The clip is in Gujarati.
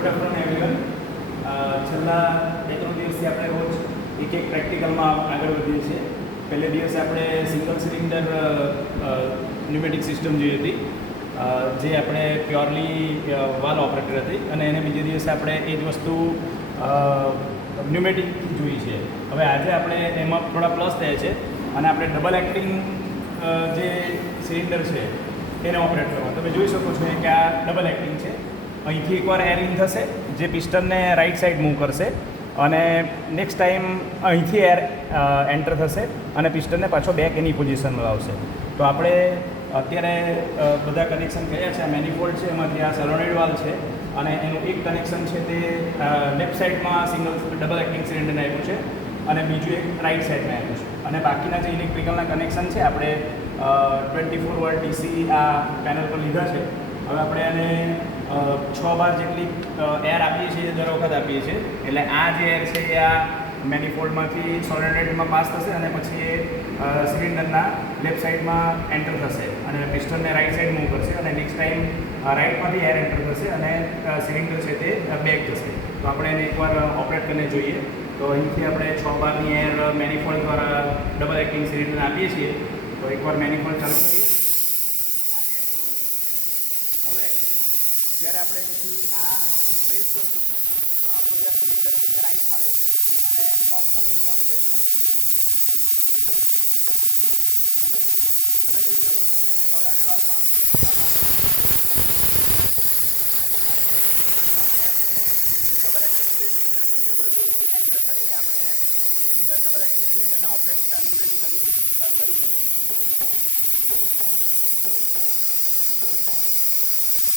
Good afternoon everyone. છેલ્લા 2-3 દિવસથી આપણે રોજ એક પ્રેક્ટિકલમાં આગળ વધીએ છીએ. પહેલે દિવસે આપણે સિંગલ સિલિન્ડર ન્યુમેટિક સિસ્ટમ જોઈ હતી, જે આપણે પ્યોરલી વાલ ઓપરેટર હતી, અને એને બીજે દિવસે આપણે એ જ વસ્તુ ન્યુમેટિક જોઈ છે. હવે આજે આપણે એમાં થોડા પ્લસ થયા છે અને આપણે ડબલ એક્ટિંગ જે સિલિન્ડર છે એને ઓપરેટ કરવા. તમે જોઈ શકો છો કે આ ડબલ એક્ટિંગ છે. અહીંથી એકવાર એર ઇન થશે, જે પિસ્ટનને રાઈટ સાઈડ મૂવ કરશે, અને નેક્સ્ટ ટાઈમ અહીંથી એર એન્ટર થશે અને પિસ્ટનને પાછો બેક એની પોઝિશનમાં લાવશે. તો આપણે અત્યારે બધા કનેક્શન કર્યા છે. આ મેનિફોલ્ડ છે, એમાંથી આ સોલેનોઇડ વાલ્વ છે, અને એનું એક કનેક્શન છે તે લેફ્ટ સાઈડમાં ડબલ એક્ટિંગ સિલિન્ડરને આપ્યું છે, અને બીજું એક રાઈટ સાઈડમાં આપ્યું છે. અને બાકીના જે ઇલેક્ટ્રિકલના કનેક્શન છે આપણે 24 વોલ્ટ ડીસી આ પેનલ પર લીધા છે. હવે આપણે એને 6 બાર જેટલી એર આપીએ છીએ, દર વખત આપીએ છીએ. એટલે આ જે એર છે એ આ મેનિફોલ્ડમાંથી સોલેનોઇડમાં પાસ થશે અને પછી એ સિલિન્ડરના લેફ્ટ સાઈડમાં એન્ટર થશે અને પિસ્ટનને રાઈટ સાઈડ મૂવ કરશે, અને નેક્સ્ટ ટાઈમ રાઈટમાંથી એર એન્ટર થશે અને સિલિન્ડર છે તે બેક જશે. તો આપણે એને એકવાર ઓપરેટ કરીને જોઈએ. તો અહીંથી આપણે 6 બારની એર મેનિફોલ્ડ દ્વારા ડબલ એક્ટિંગ સિલિન્ડરને આપીએ છીએ. તો એકવાર મેનિફોલ્ડ ચાલુ કરીએ. જ્યારે આપણે અહીંથી આ પ્રેસ કરશું તો આપણું જે સિલિન્ડર છે એ રાઈટમાં જશે, અને ઓફ કરશું તો લેફ્ટમાં જશે. તમે જોઈ શકો છો કે સોલેનોઇડ વાલ્વ પણ